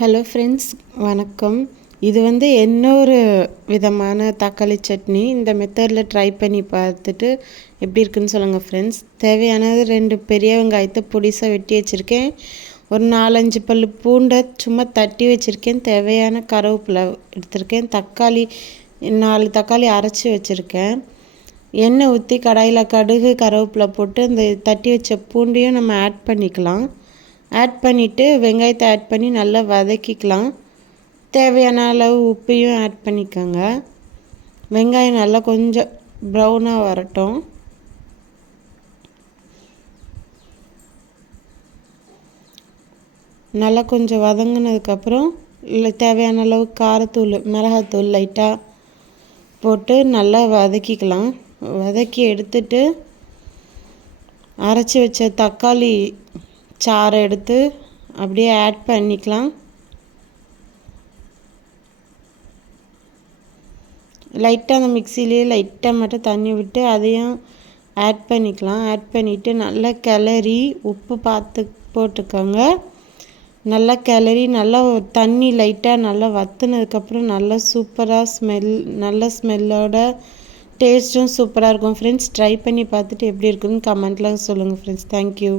Hello friends, வணக்கம். இது இன்னொரு விதமான தக்காளி சட்னி. இந்த மெத்தடில் ட்ரை பண்ணி பார்த்துட்டு எப்படி இருக்குன்னு சொல்லுங்கள் ஃப்ரெண்ட்ஸ். தேவையானது 2 பெரிய வெங்காயத்தை பொடிசாக வெட்டி வச்சுருக்கேன். ஒரு 4-5 பல் பூண்டை சும்மா தட்டி வச்சுருக்கேன். தேவையான கருவேப்பிலை எடுத்திருக்கேன். தக்காளி 4 தக்காளி அரைச்சி வச்சுருக்கேன். எண்ணெய் ஊற்றி கடாயில் கடுகு கருவேப்பிலை போட்டு இந்த தட்டி வச்ச பூண்டையும் நம்ம ஆட் பண்ணிக்கலாம். ஆட் பண்ணிவிட்டு வெங்காயத்தை ஆட் பண்ணி நல்லா வதக்கிக்கலாம். தேவையான அளவு உப்பையும் ஆட் பண்ணிக்கோங்க. வெங்காயம் நல்லா கொஞ்சம் ப்ரௌனாக வரட்டும். நல்லா கொஞ்சம் வதங்கினதுக்கப்புறம் தேவையான அளவு காரத்தூள், மிளகாத்தூள் லைட்டாக போட்டு நல்லா வதக்கிக்கலாம். வதக்கி எடுத்துட்டு அரைச்சி வச்ச தக்காளி சாறை எடுத்து அப்படியே ஆட் பண்ணிக்கலாம். லைட்டாக அந்த மிக்சிலேயே லைட்டாக மட்டும் தண்ணி விட்டு அதையும் ஆட் பண்ணிக்கலாம். ஆட் பண்ணிவிட்டு நல்லா கிளறி உப்பு பார்த்து போட்டுக்கோங்க. நல்லா கிளறி நல்லா தண்ணி லைட்டாக நல்லா வற்றுனதுக்கப்புறம் நல்லா சூப்பராக நல்ல ஸ்மெல்லோட டேஸ்ட்டும் சூப்பராக இருக்கும் ஃப்ரெண்ட்ஸ். ட்ரை பண்ணி பார்த்துட்டு எப்படி இருக்குன்னு கமெண்ட்டில் சொல்லுங்கள் ஃப்ரெண்ட்ஸ். தேங்க்யூ.